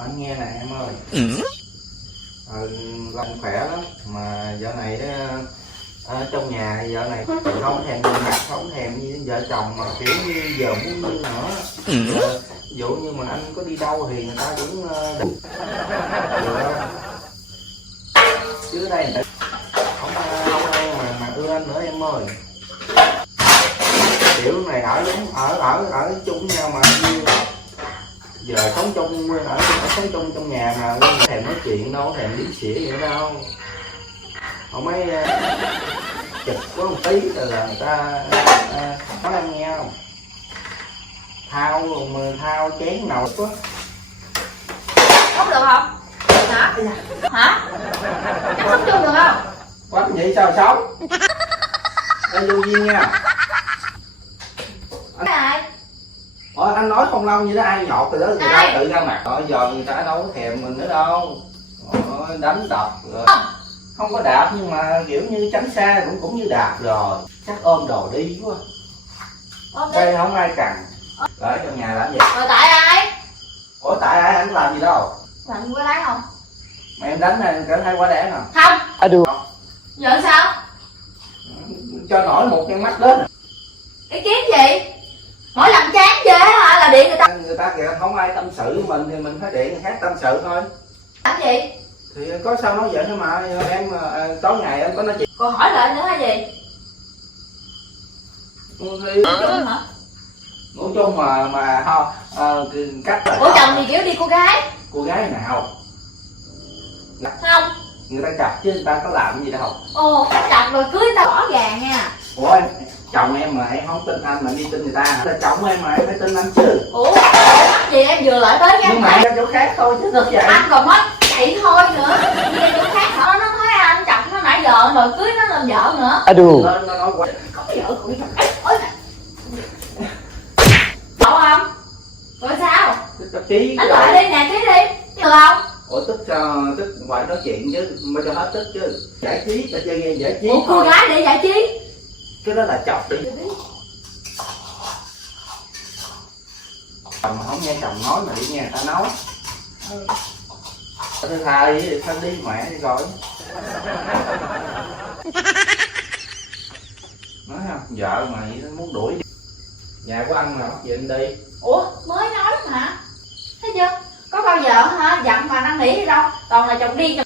Anh nghe nè em ơi. Lòng khỏe lắm mà dạo này ở trong nhà dạo này không thèm nhìn mặt, không thèm như vợ chồng mà kiểu như giờ muốn như nữa. Ví dụ như mà anh có đi đâu thì người ta cũng định chứ đây người ta không ai mà ưa anh nữa em ơi. Kiểu này ở chung với nhau mà như giờ sống chung sống chung trong nhà mà không thèm nói chuyện đâu, thèm liếm xỉa vậy đâu. Không mấy chụp có một tí là người ta nói em nghe không, thao chén nồi quá. Không được không? Hả? Hả? Chắc sống chung được không? Quánh vậy sao sống? Đây vô duyên nha. Anh nói không lâu như đó ai nhọt rồi đó, người ta tự ra mặt rồi, giờ người ta đâu có thèm mình nữa đâu. Đánh đập rồi. Không có đạp nhưng mà kiểu như tránh xa cũng như đạp rồi. Chắc ôm đồ đi quá. Đây không ai cần. Ở trong nhà làm gì? Rồi tại ai? Ủa tại ai, anh làm gì đâu? Bạn có đánh không? Mà em đánh này cỡ 2 quả đẻ hả? Không. Được. Giờ sao? Cho nổi một con mắt đến. Ý kiến gì? Mỗi lần chán ghê hả là điện Người ta kìa không ai tâm sự với mình thì mình phải điện người khác tâm sự thôi. làm gì? Thì có sao nói vậy thôi mà em tối ngày em có nói chuyện. Còn hỏi lại nữa hay gì? Thì Hả? ngủ chung mà cách là Ủa chồng thì kiểu đi cô gái? cô gái nào Không. người ta chặt chứ người ta có làm gì đâu. Ồ, chặt rồi cưới ta rõ ràng nha. Ủa em, chồng em mà em không tin anh mà đi tin người ta hả? Là chồng em mà em phải tin anh chứ. Ủa, gì em vừa lại tới nha. Nhưng mà em ra chỗ khác thôi chứ thật vậy. Anh còn nói chạy thôi nữa. Đi chỗ khác hả? Nó nói anh chặt nó nãy giờ rồi cưới nó làm vợ nữa. Nó nói quá. Có vợ còn đi chặt. Ôi cậu không? Rồi sao? Tức chí Anh lại đi nè, ký đi. Được không? Ủa tức phải nói chuyện chứ mới cho hết tức chứ. Giải trí, ta chơi game giải trí. Ủa cô gái để giải trí. Cái đó là chọc đi. Chồng mà không nghe chồng nói mà đi nghe người ta nói. Thứ hai thì sao đi mẹ đi rồi. Nói không, vợ mày muốn đuổi đi. Nhà của anh mà bắt gì anh đi. Ủa mới nói mà. Thấy chưa? Có bao giờ hả giận mà năn nỉ đi đâu. Toàn là chồng đi.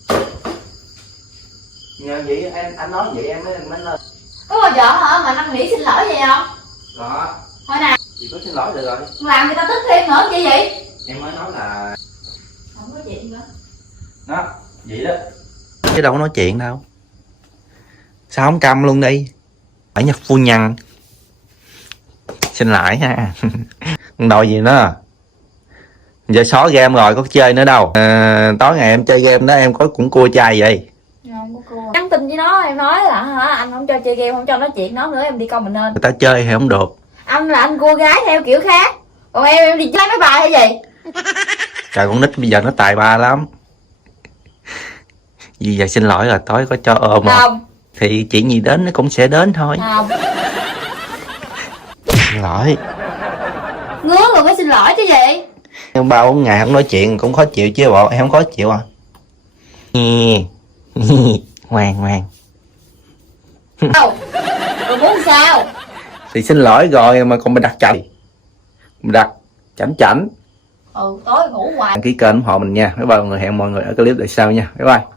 Nhờ vậy anh nói vậy em mới lên. Có bao giờ hả mà năn nỉ xin lỗi vậy không? Đó. Thôi nè. Chị có xin lỗi được rồi. Làm người ta tức thêm nữa chi vậy? Em mới nói là Không có chuyện nữa. đó, vậy đó. Chứ đâu có nói chuyện đâu. Sao không câm luôn đi. Phải nha phu nhân. Xin lỗi ha. Đòi gì nữa. Giờ xóa game rồi có chơi nữa đâu. Tối ngày em chơi game đó em cũng cua chai vậy. Không có cua. Nhắn tin với nó em nói là hả anh không cho chơi game, không cho nói chuyện nó nữa, em đi coi mình nên. Người ta chơi thì không được. Anh là anh cua gái theo kiểu khác. Còn em đi chơi mấy bài hay gì? Trời con nít bây giờ nó tài ba lắm. Vì giờ xin lỗi là tối có cho ôm Không. thì chuyện gì đến nó cũng sẽ đến thôi. Không. Xin lỗi. Ngứa rồi phải xin lỗi chứ gì? Nhưng 3-4 ngày không nói chuyện cũng khó chịu chứ bộ. Em không khó chịu à? Ngoan. Không. Rồi muốn sao? Thì xin lỗi rồi mà còn mình đặt chảnh. Mình đặt chảnh. Ừ tối ngủ hoài. Đăng ký kênh ủng hộ mình nha. Bye bye mọi người, hẹn mọi người ở clip lại sau nha. Bye bye.